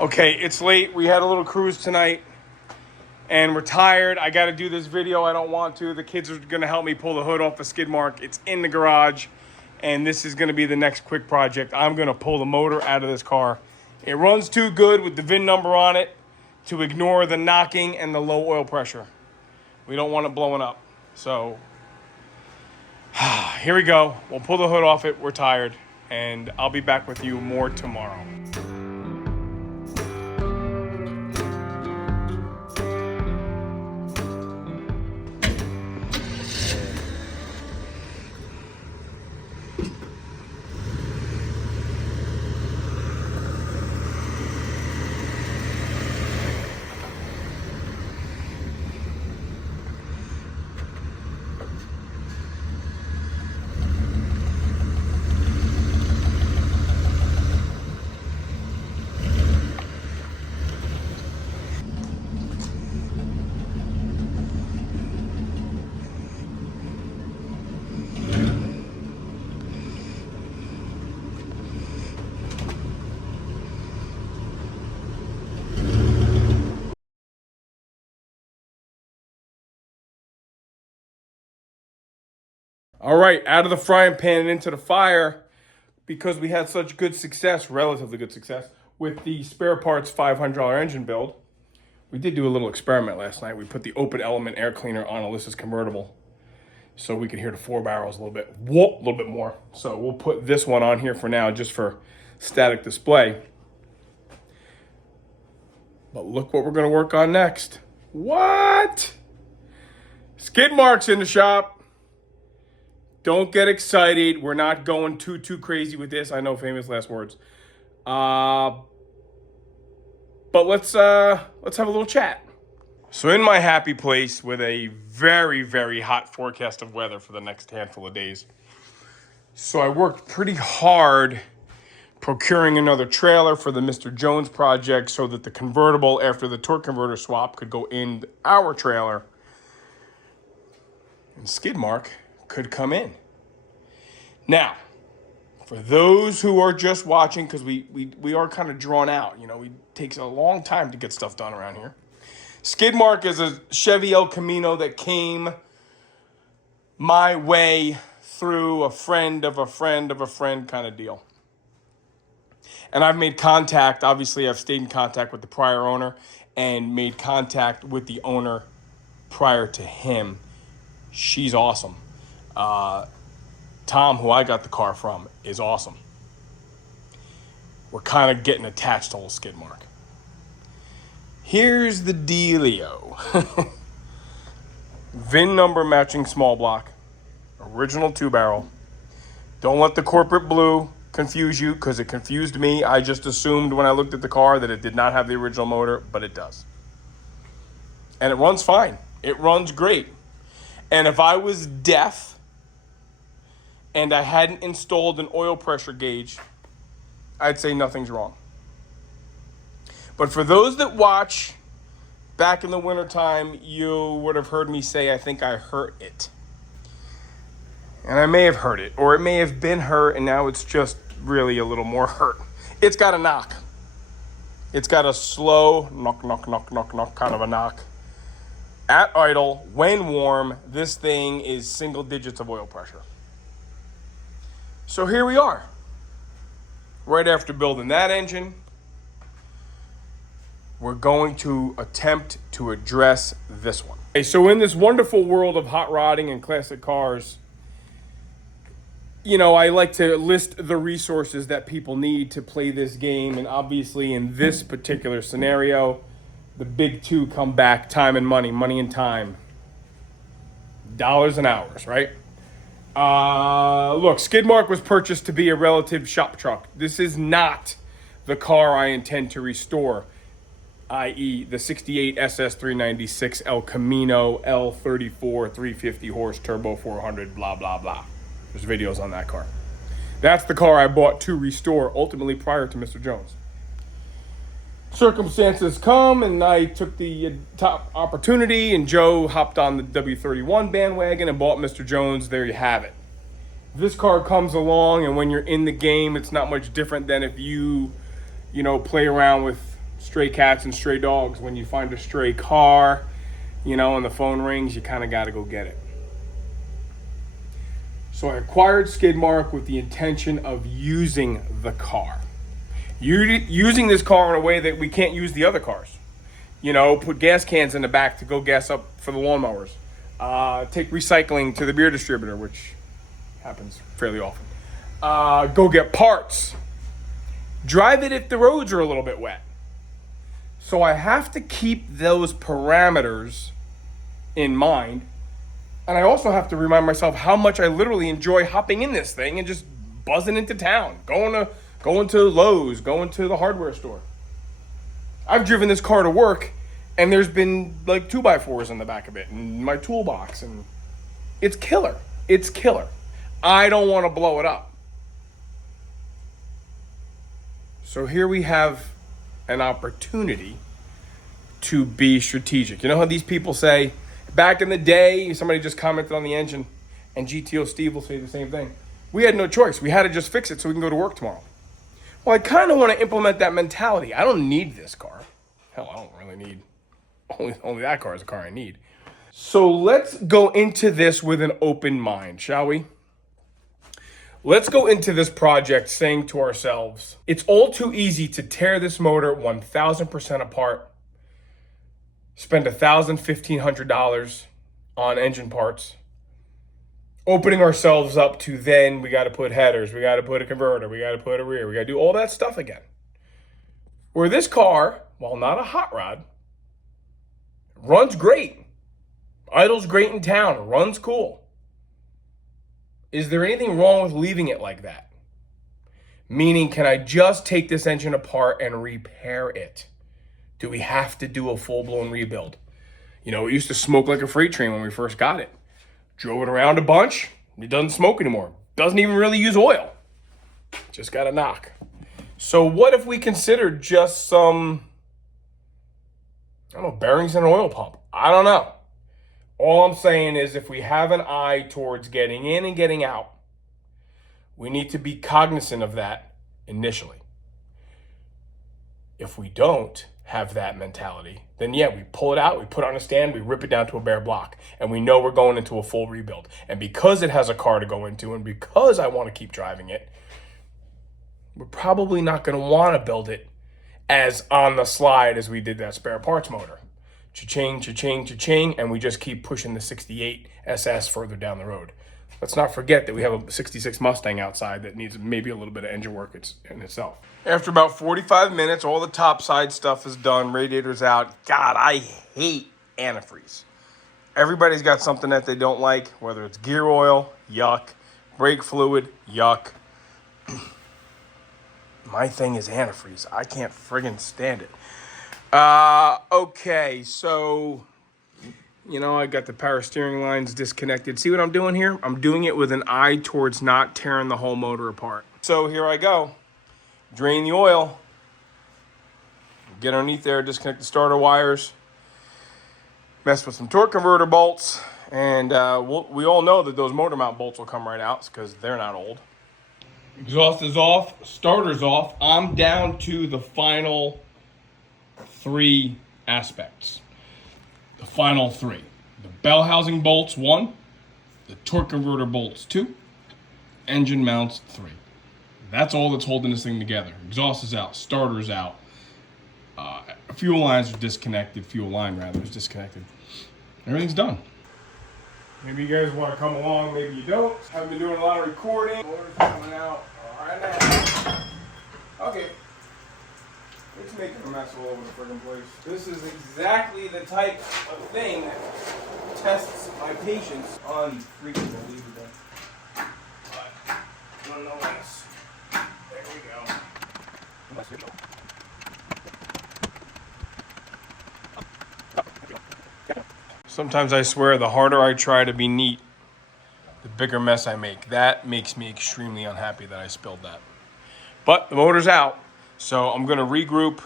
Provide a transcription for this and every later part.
Okay, it's late. We had a little cruise tonight and we're tired. I got to do this video. I don't want to. The kids are going to help me pull the hood off the Skidmark. It's in the garage and this is going to be the next quick project. I'm going to pull the motor out of this car. It runs too good with the VIN number on it to ignore the knocking and the low oil pressure. We don't want it blowing up. So here we go. We'll pull the hood off it. We're tired and I'll be back with you more tomorrow. All right, out of the frying pan and into the fire, because we had such good success, relatively good success, with the spare parts $500 engine build. We did do a little experiment last night. We put the open element air cleaner on Alyssa's convertible so we could hear the 4 barrels a little bit more. So we'll put this one on here for now just for static display. But look what we're gonna work on next. What? Skidmark's in the shop. Don't get excited. We're not going too crazy with this. I know, famous last words. But let's have a little chat. So in my happy place with a very, very hot forecast of weather for the next handful of days. So I worked pretty hard procuring another trailer for the Mr. Jones project so that the convertible after the torque converter swap could go in our trailer. And Skidmark could come in. Now, for those who are just watching, because we are kind of drawn out, you know, it takes a long time to get stuff done around here. Skidmark is a Chevy El Camino that came my way through a friend of a friend of a friend kind of deal. And I've made contact, obviously I've stayed in contact with the prior owner and made contact with the owner prior to him. She's awesome. Tom, who I got the car from, is awesome. We're kind of getting attached to old Skidmark. Here's the dealio. VIN number matching small block. Original 2-barrel. Don't let the corporate blue confuse you, because it confused me. I just assumed when I looked at the car that it did not have the original motor, but it does. And it runs fine. It runs great. And if I was deaf and I hadn't installed an oil pressure gauge, I'd say nothing's wrong. But for those that watch back in the wintertime, you would have heard me say, I think I hurt it. And I may have hurt it, or it may have been hurt, and now it's just really a little more hurt. It's got a knock. It's got a slow knock, knock, knock, knock, knock kind of a knock. At idle, when warm, this thing is single digits of oil pressure. So here we are. Right after building that engine, we're going to attempt to address this one. Okay, so in this wonderful world of hot rodding and classic cars, you know, I like to list the resources that people need to play this game. And obviously in this particular scenario, the big two come back: time and money, money and time. Dollars and hours, right? Look, Skidmark was purchased to be a relative shop truck. This is not the car I intend to restore, i.e. the 68 SS396 El Camino L34 350 horse turbo 400 blah blah blah. There's videos on that car. That's the car I bought to restore ultimately prior to Mr. Jones. Circumstances come and I took the top opportunity, and Joe hopped on the W31 bandwagon and bought Mr. Jones. There you have it. This car comes along, and when you're in the game, it's not much different than if you play around with stray cats and stray dogs. When you find a stray car, you know, and the phone rings, you kind of got to go get it. So I acquired Skidmark with the intention of using the car. Using this car in a way that we can't use the other cars. You know, put gas cans in the back to go gas up for the lawnmowers. Take recycling to the beer distributor, which happens fairly often. Go get parts. Drive it if the roads are a little bit wet. So I have to keep those parameters in mind. And I also have to remind myself how much I literally enjoy hopping in this thing and just buzzing into town, going to Lowe's, going to the hardware store. I've driven this car to work, and there's been like 2x4s in the back of it, and my toolbox, and it's killer. It's killer. I don't want to blow it up. So here we have an opportunity to be strategic. You know how these people say, back in the day, somebody just commented on the engine, and GTO Steve will say the same thing. We had no choice. We had to just fix it so we can go to work tomorrow. Well, I kind of want to implement that mentality. I don't need this car. Hell, I don't really need, only that car is a car I need. So let's go into this with an open mind, shall we? Let's go into this project saying to ourselves, it's all too easy to tear this motor 1,000% apart, spend $1,000, $1,500 on engine parts, opening ourselves up to then we got to put headers, we got to put a converter, we got to put a rear, we got to do all that stuff again. Where this car, while not a hot rod, runs great, idles great in town, runs cool. Is there anything wrong with leaving it like that? Meaning, can I just take this engine apart and repair it? Do we have to do a full-blown rebuild? You know, it used to smoke like a freight train when we first got it. Drove it around a bunch. It doesn't smoke anymore. Doesn't even really use oil. Just got a knock. So what if we considered just some, I don't know, bearings and an oil pump? I don't know. All I'm saying is if we have an eye towards getting in and getting out, we need to be cognizant of that initially. If we don't have that mentality, then yeah, we pull it out, we put it on a stand, we rip it down to a bare block, and we know we're going into a full rebuild. And because it has a car to go into, and because I want to keep driving it, we're probably not going to want to build it as on the slide as we did that spare parts motor. Cha-ching, cha-ching, cha-ching, and we just keep pushing the 68 SS further down the road. Let's not forget that we have a 66 Mustang outside that needs maybe a little bit of engine work in itself. After about 45 minutes, all the top side stuff is done, radiator's out. God, I hate antifreeze. Everybody's got something that they don't like, whether it's gear oil, yuck, brake fluid, yuck. My thing is antifreeze. I can't friggin' stand it. Okay, so, you know, I got the power steering lines disconnected. See what I'm doing here? I'm doing it with an eye towards not tearing the whole motor apart. So here I go. Drain the oil. Get underneath there, disconnect the starter wires. Mess with some torque converter bolts. And we all know that those motor mount bolts will come right out because they're not old. Exhaust is off, starter's off. I'm down to the final 3 aspects. The final 3. The bell housing bolts, 1. The torque converter bolts, 2. Engine mounts, 3. That's all that's holding this thing together. Exhaust is out, starter's out. Fuel lines are disconnected. Fuel line, rather, is disconnected. Everything's done. Maybe you guys want to come along, maybe you don't. I've been doing a lot of recording. Motor's coming out right now. Okay. It's making a mess all over the friggin' place. This is exactly the type of thing that tests my patience unbelievable. But nonetheless, there we go. Sometimes I swear the harder I try to be neat, the bigger mess I make. That makes me extremely unhappy that I spilled that. But the motor's out. So I'm gonna regroup,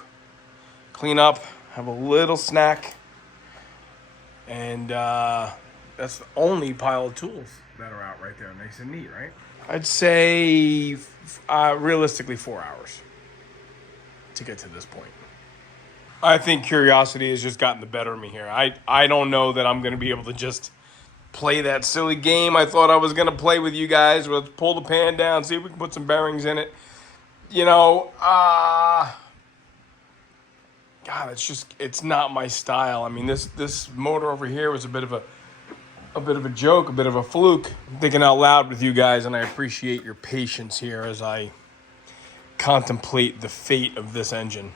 clean up, have a little snack, and that's the only pile of tools that are out right there. Nice and neat, right? I'd say realistically 4 hours to get to this point. I think curiosity has just gotten the better of me here. I don't know that I'm going to be able to just play that silly game I thought I was going to play with you guys. Let's pull the pan down, see if we can put some bearings in it. You know, God, it's not my style. I mean, this motor over here was a bit of a joke, a bit of a fluke. I'm thinking out loud with you guys, and I appreciate your patience here as I contemplate the fate of this engine.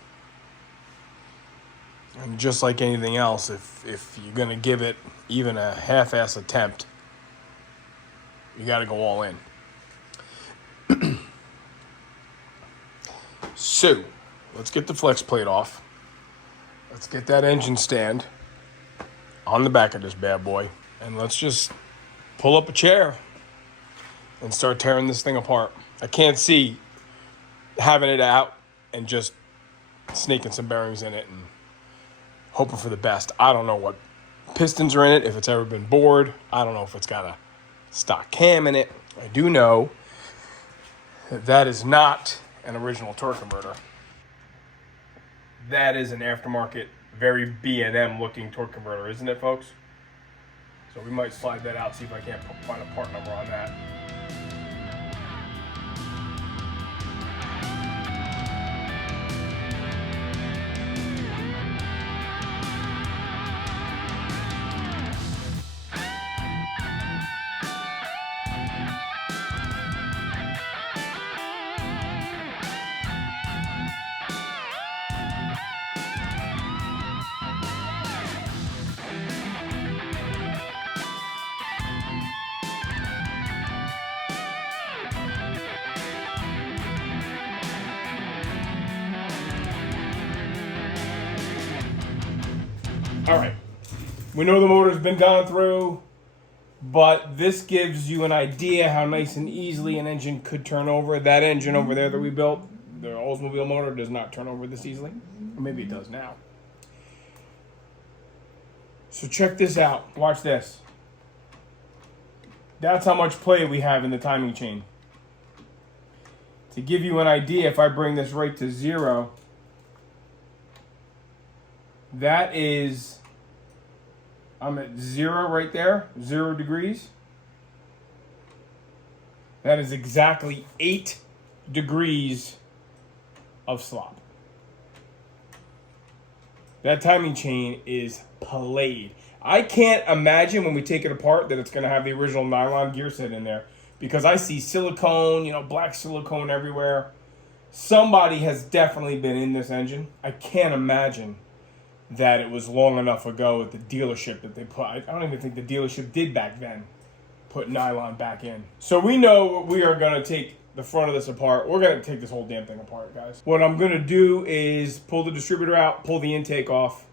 And just like anything else, if you're gonna give it even a half-ass attempt, you got to go all in. So, let's get the flex plate off. Let's get that engine stand on the back of this bad boy, and let's just pull up a chair and start tearing this thing apart. I can't see having it out and just snaking some bearings in it and hoping for the best. I don't know what pistons are in it, if it's ever been bored. I don't know if it's got a stock cam in it. I do know that that is not an original torque converter. That is an aftermarket, very B&M looking torque converter, isn't it, folks? So we might slide that out, see if I can't find a part number on that. All right, we know the motor's been gone through, but this gives you an idea how nice and easily an engine could turn over. That engine over there that we built, the Oldsmobile motor, does not turn over this easily. Or maybe it does now. So check this out. Watch this. That's how much play we have in the timing chain. To give you an idea, if I bring this right to 0, that is, I'm at 0 right there, 0 degrees. That is exactly 8 degrees of slop. That timing chain is played. I can't imagine when we take it apart that it's going to have the original nylon gear set in there, because I see silicone, black silicone everywhere. Somebody has definitely been in this engine. I can't imagine that it was long enough ago at the dealership that they put, I don't even think the dealership did back then, put nylon back in. So we know we are going to take the front of this apart. We're going to take this whole damn thing apart, guys. What I'm going to do is pull the distributor out, pull the intake off.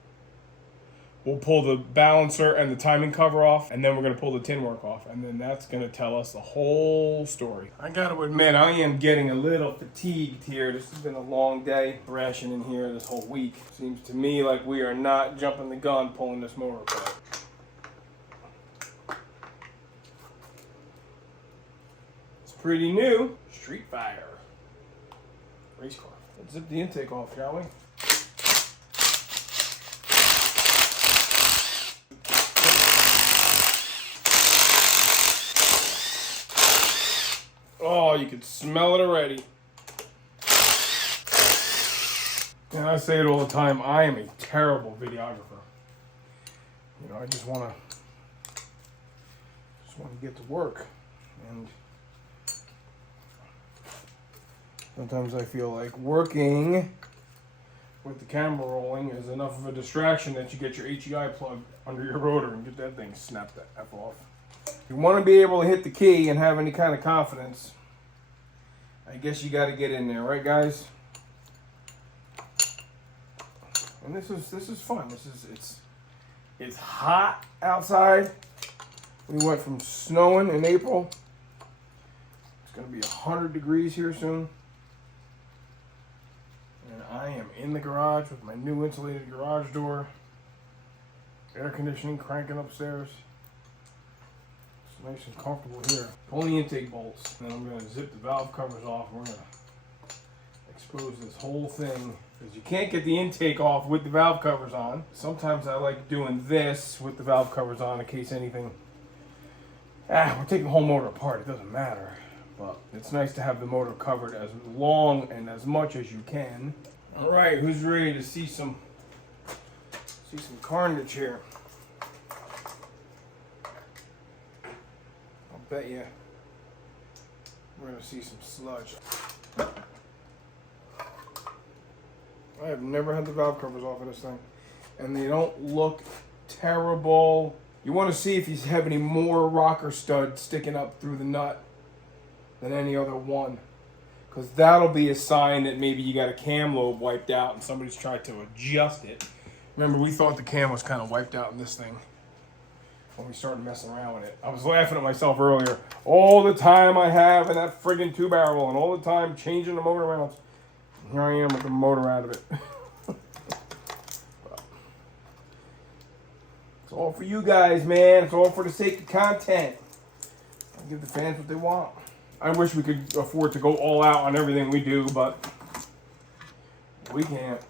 We'll pull the balancer and the timing cover off, and then we're going to pull the tin work off. And then that's going to tell us the whole story. I got to admit, I am getting a little fatigued here. This has been a long day thrashing in here this whole week. Seems to me like we are not jumping the gun pulling this motor apart. It's pretty new. Street Fire. Race car. Let's zip the intake off, shall we? Oh, you can smell it already. And I say it all the time, I am a terrible videographer. I just want to get to work. And sometimes I feel like working with the camera rolling is enough of a distraction that you get your HEI plug under your rotor and get that thing snapped the F off. If you want to be able to hit the key and have any kind of confidence, I guess you got to get in there, right, guys? And this is fun. It's hot outside. We went from snowing in April. It's going to be 100 degrees here soon. And I am in the garage with my new insulated garage door. Air conditioning cranking upstairs. Nice and comfortable here. Pull the intake bolts, and then I'm going to zip the valve covers off. We're going to expose this whole thing because you can't get the intake off with the valve covers on. Sometimes I like doing this with the valve covers on in case anything. We're taking the whole motor apart. It doesn't matter, but it's nice to have the motor covered as long and as much as you can. All right, who's ready to see some carnage here? I'll bet you we're gonna see some sludge. I have never had the valve covers off of this thing, and they don't look terrible. You want to see if you have any more rocker stud sticking up through the nut than any other one, because that'll be a sign that maybe you got a cam lobe wiped out and somebody's tried to adjust it. Remember, we thought the cam was kind of wiped out in this thing when we started messing around with it. I was laughing at myself earlier. All the time I have in that friggin' 2-barrel and all the time changing the motor rounds. Here I am with the motor out of it. It's all for you guys, man. It's all for the sake of content. I give the fans what they want. I wish we could afford to go all out on everything we do, but we can't.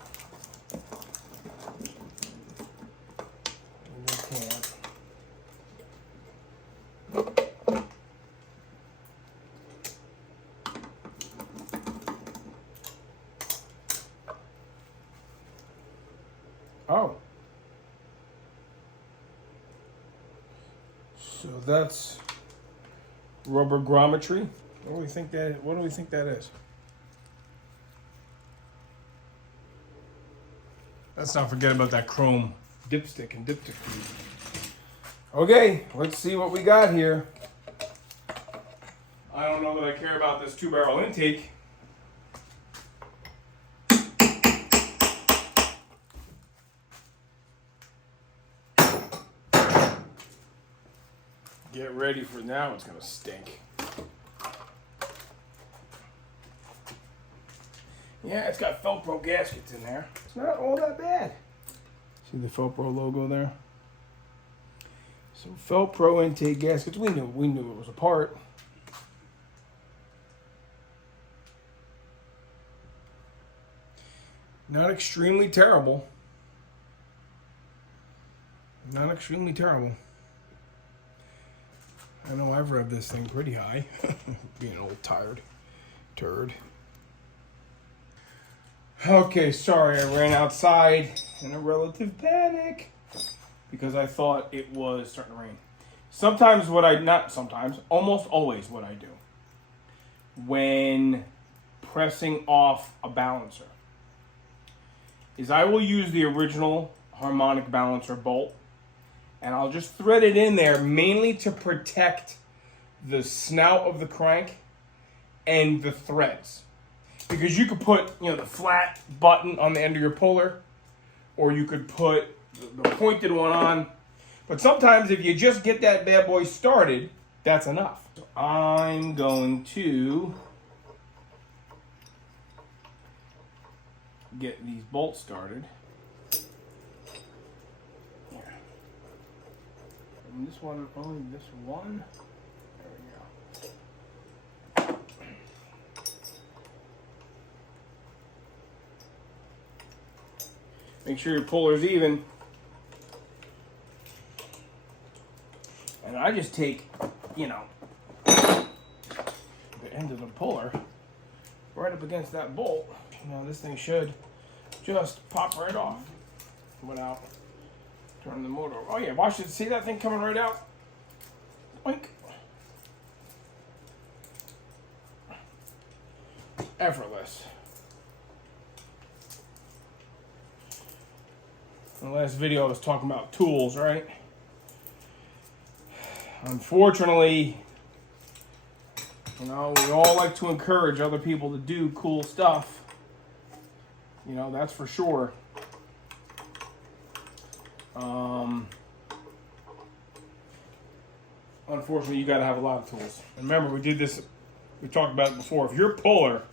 We just can't. Oh. So that's rubber grommetry. What do we think that is? Let's not forget about that chrome dipstick and dipstick tube. Okay, let's see what we got here. I don't know that I care about this 2-barrel intake. Get ready for now, it's gonna stink. Yeah, it's got Velcro gaskets in there. It's not all that bad. See the Velcro logo there? So Velcro intake gaskets, we knew it was a part. Not extremely terrible. Not extremely terrible. I know I've revved this thing pretty high, being an old tired turd. Okay, sorry, I ran outside in a relative panic because I thought it was starting to rain. Almost always what I do when pressing off a balancer is I will use the original harmonic balancer bolt, and I'll just thread it in there mainly to protect the snout of the crank and the threads. Because you could put, the flat button on the end of your puller, or you could put the pointed one on. But sometimes if you just get that bad boy started, that's enough. So I'm going to get these bolts started. And this one, only this one. There we go. Make sure your puller's even. And I just take, the end of the puller right up against that bolt. Now this thing should just pop right off without turning the motor. Oh yeah, watch it. See that thing coming right out? Oink. Effortless. In the last video I was talking about tools, right? Unfortunately, we all like to encourage other people to do cool stuff. That's for sure. Unfortunately, you got to have a lot of tools. And remember, we talked about it before. If your puller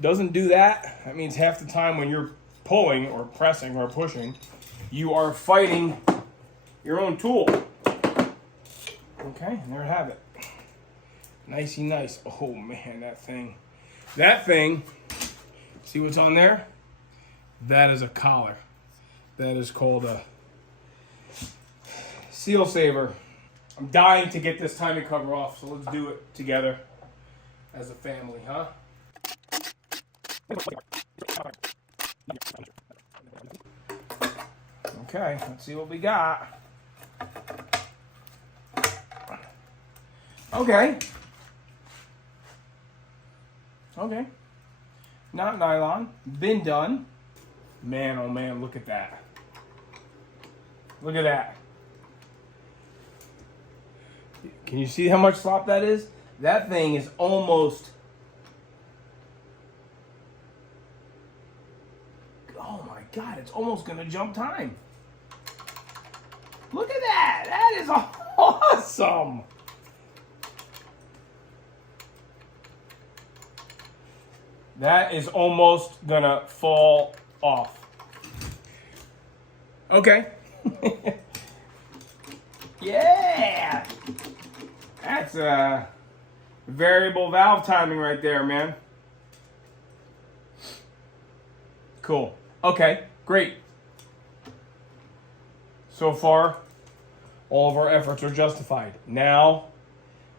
doesn't do that, that means half the time when you're pulling or pressing or pushing, you are fighting your own tool. Okay, and there you have it. Nicey nice. Oh man, that thing. That thing, see what's on there? That is a collar. That is called a seal saver. I'm dying to get this timing cover off, so let's do it together as a family, huh? Okay, let's see what we got. Okay. Okay. Not nylon. Been done. Man, oh man, look at that. Look at that. Can you see how much slop that is? That thing is almost... Oh my God, it's almost gonna jump time. Look at that. That is awesome. That is almost gonna fall off. Okay. Yeah. That's variable valve timing right there, man. Cool. Okay, great. So far, all of our efforts are justified. Now,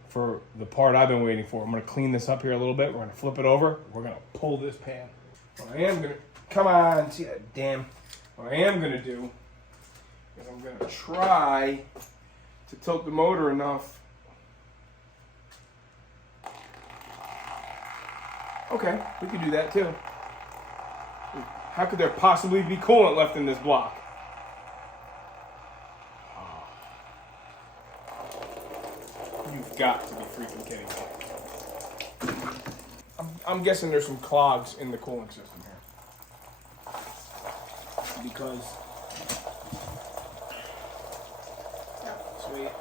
for the part I've been waiting for, I'm going to clean this up here a little bit. We're going to flip it over. We're going to pull this pan. What I am going to, come on, see that damn. What I am going to do is I'm going to try to tilt the motor enough. Okay, we can do that too. How could there possibly be coolant left in this block? You've got to be freaking kidding me. I'm guessing there's some clogs in the cooling system here. Because... Yeah, sweet.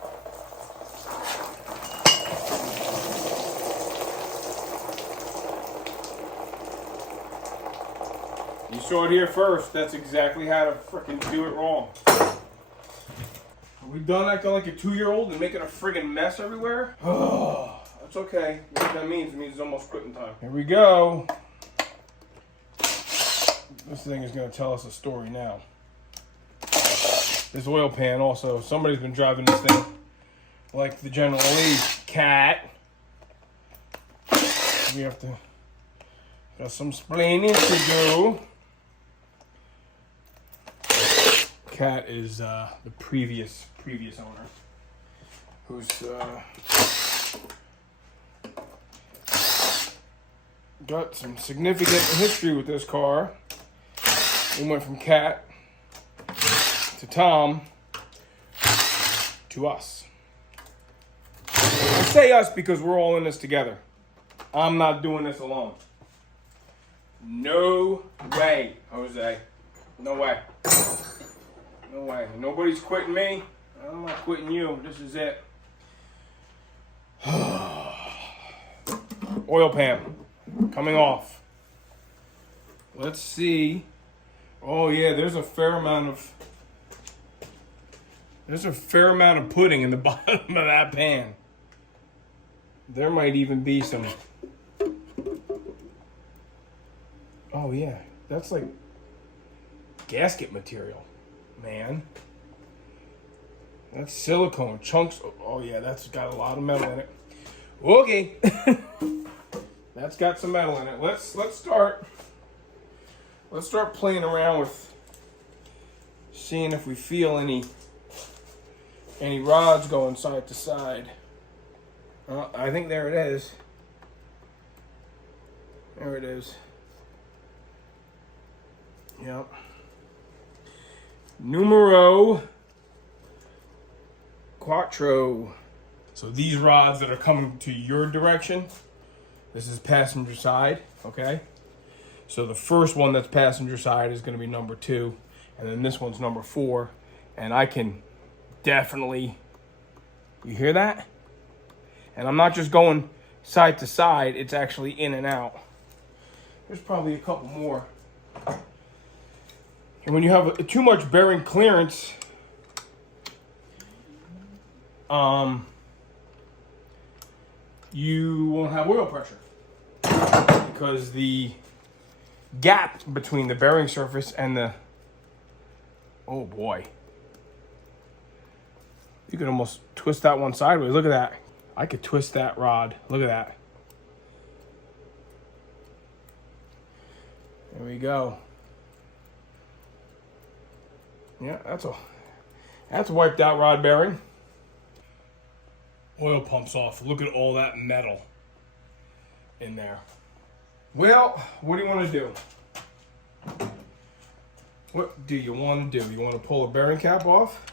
You saw it here first. That's exactly how to frickin' do it wrong. Are we done acting like a 2-year-old and making a friggin' mess everywhere? Oh, that's okay. You know what that means? It means it's almost quitting time. Here we go. This thing is going to tell us a story now. This oil pan also. Somebody's been driving this thing like the General Lee's cat. We have to... Got some splaining to do. Cat is the previous owner, who's got some significant history with this car. We went from Cat to Tom to us. I say us because we're all in this together. I'm not doing this alone. No way, Jose. No way. No way. Nobody's quitting me. I'm not quitting you. This is it. Oil pan coming off. Let's see. Oh yeah, there's a fair amount of pudding in the bottom of that pan. There might even be some. Oh yeah, that's like gasket material. Man, that's silicone chunks. Oh yeah, that's got a lot of metal in it. Okay, that's got some metal in it. Let's start playing around with seeing if we feel any rods going side to side. I think there it is. There it is. Yep. Numero quattro. So these rods that are coming to your direction, this is passenger side, okay? So the first one that's passenger side is going to be number 2, and then this one's number 4. And I can definitely, you hear that? And I'm not just going side to side, it's actually in and out. There's probably a couple more. And when you have too much bearing clearance, you won't have oil pressure because the gap between the bearing surface and the, oh boy, you could almost twist that one sideways. Look at that. I could twist that rod. Look at that. There we go. Yeah, that's a wiped out rod bearing. Oil pumps off. Look at all that metal in there. Well, what do you want to do? What do you want to do? You want to pull a bearing cap off?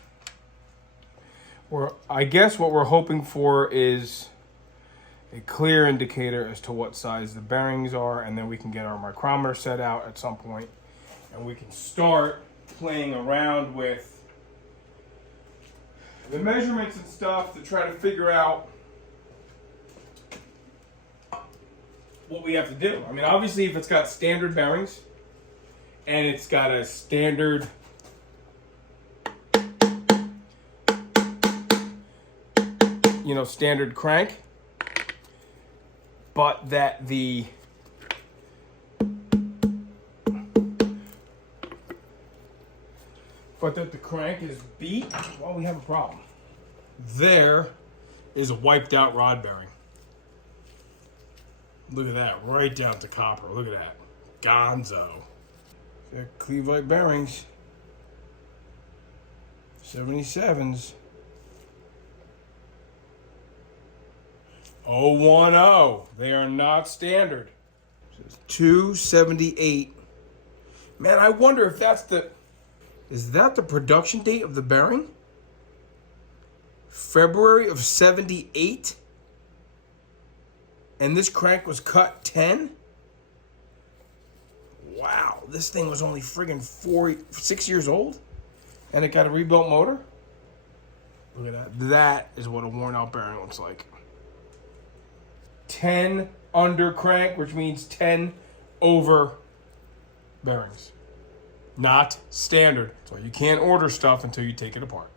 Or I guess what we're hoping for is a clear indicator as to what size the bearings are, and then we can get our micrometer set out at some point, and we can start playing around with the measurements and stuff to try to figure out what we have to do. I mean, obviously, if it's got standard bearings and it's got a standard standard crank, but that the crank is beat, well, we have a problem. There is a wiped out rod bearing. Look at that, right down to copper. Look at that. Gonzo. They're Cleveland bearings. 77s. 010. They are not standard. So it's 278. Man, I wonder if that's is that the production date of the bearing? February of 78? And this crank was cut 10? Wow, this thing was only friggin' 6 years old? And it got a rebuilt motor? Look at that. That is what a worn out bearing looks like. 10 under crank, which means 10 over bearings. Not standard. So you can't order stuff until you take it apart.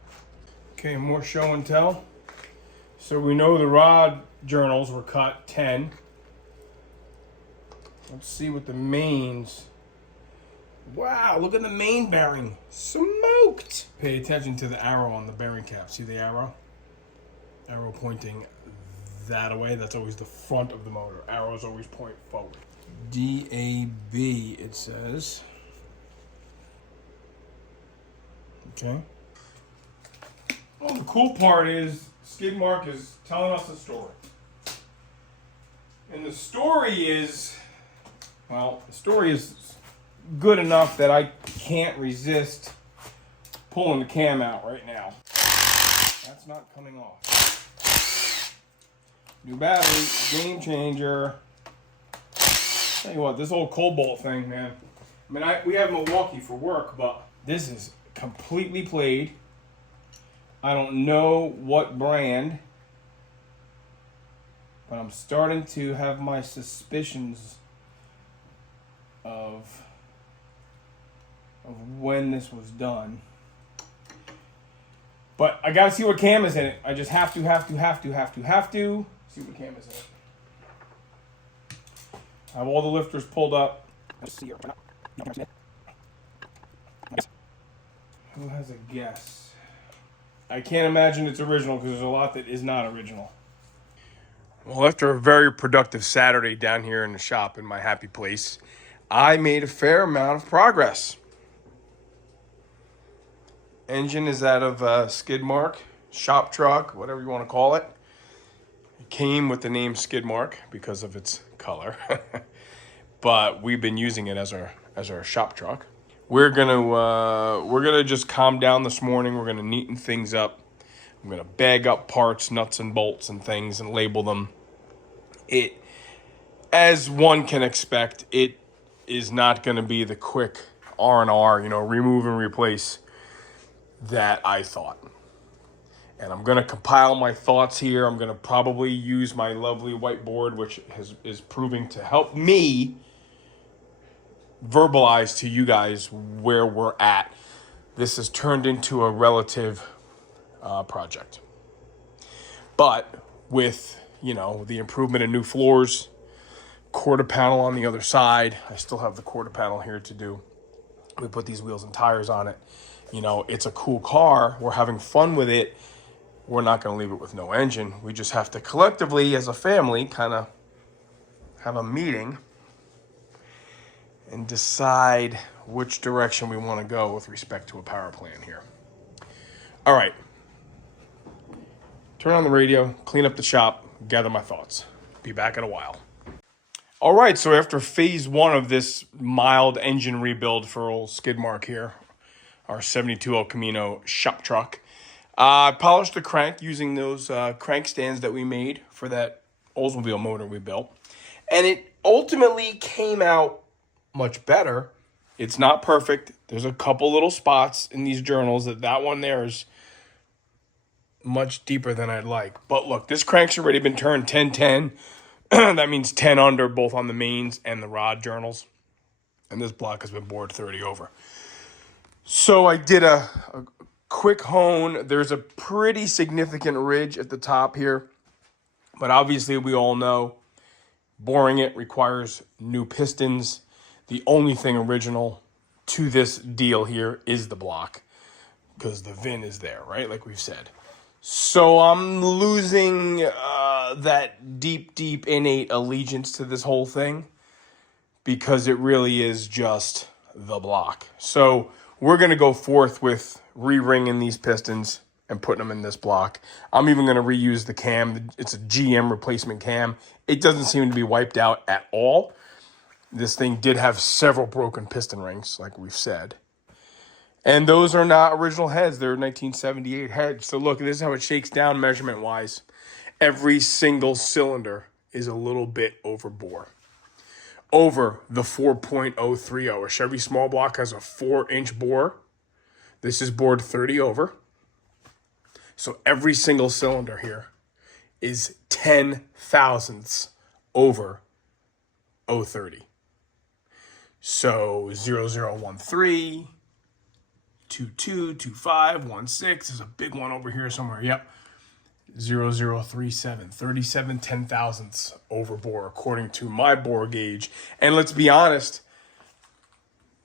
Okay, more show and tell. So we know the rod journals were cut 10. Let's see what the mains. Wow, look at the main bearing. Smoked. Pay attention to the arrow on the bearing cap. See the arrow? Arrow pointing that away. That's always the front of the motor. Arrows always point forward. DAB, it says. Okay. Well, the cool part is Skidmark is telling us a story. And the story is, well, the story is good enough that I can't resist pulling the cam out right now. That's not coming off. New battery, game changer. Tell you what, this old Cobalt thing, man. I mean, we have Milwaukee for work, but this is completely played. I don't know what brand, but I'm starting to have my suspicions of when this was done. But I gotta see what cam is in it. I just have to see what cam is in it. I have all the lifters pulled up. Let's see here. Who has a guess? I can't imagine it's original because there's a lot that is not original. Well, after a very productive Saturday down here in the shop in my happy place, I made a fair amount of progress. Engine is out of Skidmark, shop truck, whatever you want to call it. It came with the name Skidmark because of its color, but we've been using it as our shop truck. We're gonna just calm down this morning. We're gonna neaten things up. I'm gonna bag up parts, nuts and bolts and things and label them. It, as one can expect, it is not gonna be the quick R&R, remove and replace that I thought. And I'm gonna compile my thoughts here. I'm gonna probably use my lovely whiteboard, which is proving to help me verbalize to you guys where we're at. This has turned into a relative project. But with, the improvement in new floors, quarter panel on the other side. I still have the quarter panel here to do. We put these wheels and tires on it. You know, it's a cool car. We're having fun with it. We're not going to leave it with no engine. We just have to collectively, as a family, kind of have a meeting and decide which direction we want to go with respect to a power plan here. All right. Turn on the radio, clean up the shop, gather my thoughts. Be back in a while. All right, so after phase one of this mild engine rebuild for old Skidmark here, our 72 El Camino shop truck, I polished the crank using those crank stands that we made for that Oldsmobile motor we built. And it ultimately came out much better. It's not perfect. There's a couple little spots in these journals that one there is much deeper than I'd like. But look, this crank's already been turned 10-10. That means 10 under both on the mains and the rod journals. And this block has been bored 30 over. So I did a quick hone. There's a pretty significant ridge at the top here. But obviously we all know boring it requires new pistons. The only thing original to this deal here is the block, because the VIN is there, right? Like we've said. So I'm losing that deep innate allegiance to this whole thing, because it really is just the block. So we're going to go forth with re-ringing these pistons and putting them in this block. I'm even going to reuse the cam. It's a GM replacement cam. It doesn't seem to be wiped out at all. This thing did have several broken piston rings, like we've said. And those are not original heads. They're 1978 heads. So look, this is how it shakes down measurement-wise. Every single cylinder is a little bit over bore. Over the 4.030. A Chevy small block has a 4-inch bore. This is bored 30 over. So every single cylinder here is 10 thousandths over 030. So 0013, 22, 25, 16. There's a big one over here somewhere. Yep. 0037, 37 ten thousandths over bore according to my bore gauge. And let's be honest,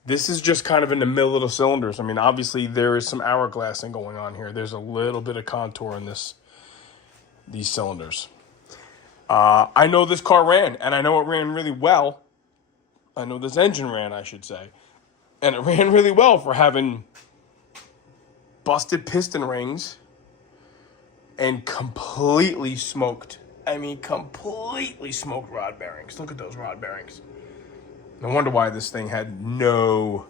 this is just kind of in the middle of the cylinders. I mean, obviously there is some hourglassing going on here. There's a little bit of contour in these cylinders. I know this car ran, and I know it ran really well. I know this engine ran, I should say. And it ran really well for having busted piston rings and completely smoked. I mean, completely smoked rod bearings. Look at those rod bearings. No wonder why this thing had no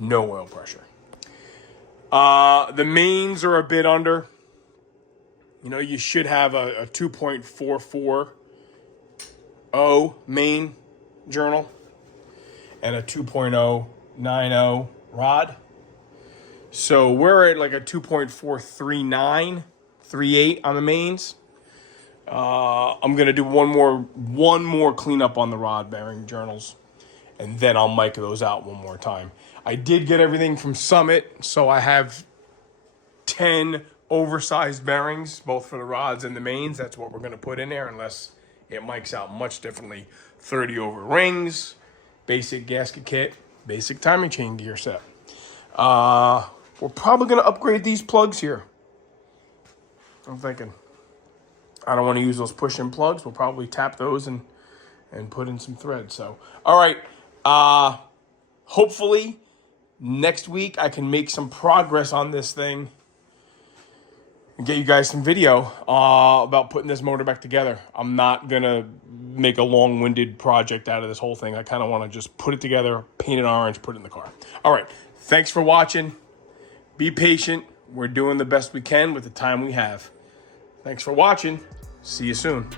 oil pressure. The mains are a bit under. You know, you should have a 2.440 main journal and a 2.090 rod. So we're at like a 2.43938 on the mains. I'm gonna do one more cleanup on the rod bearing journals, and then I'll mic those out one more time. I did get everything from Summit, so I have 10 oversized bearings, both for the rods and the mains. That's what we're gonna put in there, unless it mics out much differently. 30 over rings, basic gasket kit, basic timing chain gear set. We're probably gonna upgrade these plugs here. I'm thinking. I don't want to use those push-in plugs. We'll probably tap those and put in some thread. So, all right. Hopefully next week I can make some progress on this thing and get you guys some video about putting this motor back together. I'm not going to make a long-winded project out of this whole thing. I kind of want to just put it together, paint it orange, put it in the car. All right. Thanks for watching. Be patient. We're doing the best we can with the time we have. Thanks for watching. See you soon.